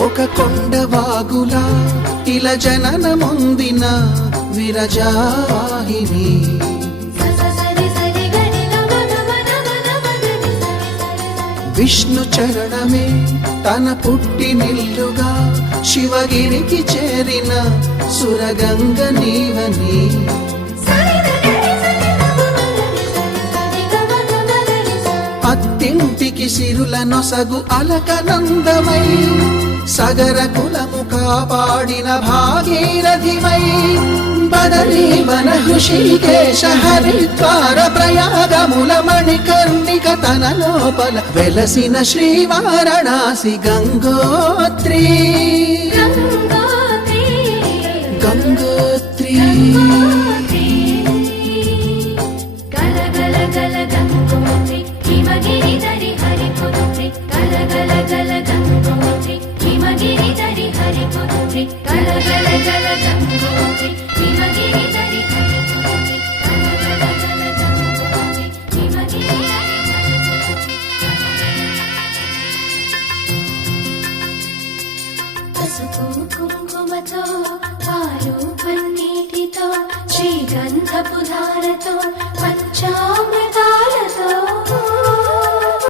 ఒక కొండవాగులా ఇలా జననమొందిన విరజాహిని విష్ణు చరణమే తన పుట్టినిల్లుగా శివగిరికి చేరిన సురగంగ నీవని అత్తింటికి సిరుల నొసగు అలకనందమై సగర కులము కాపాడిన భాగీరథివై బదరీ వన హృషికేశ హరిద్వార ప్రయాగముల మణికర్ణిక తన లోపల వెలసిన శ్రీవారణాసి గంగోత్రి గంగోత్రి పసుపు కుంకుమతో పాలు పన్నీటితో శ్రీగంధపు ధారతో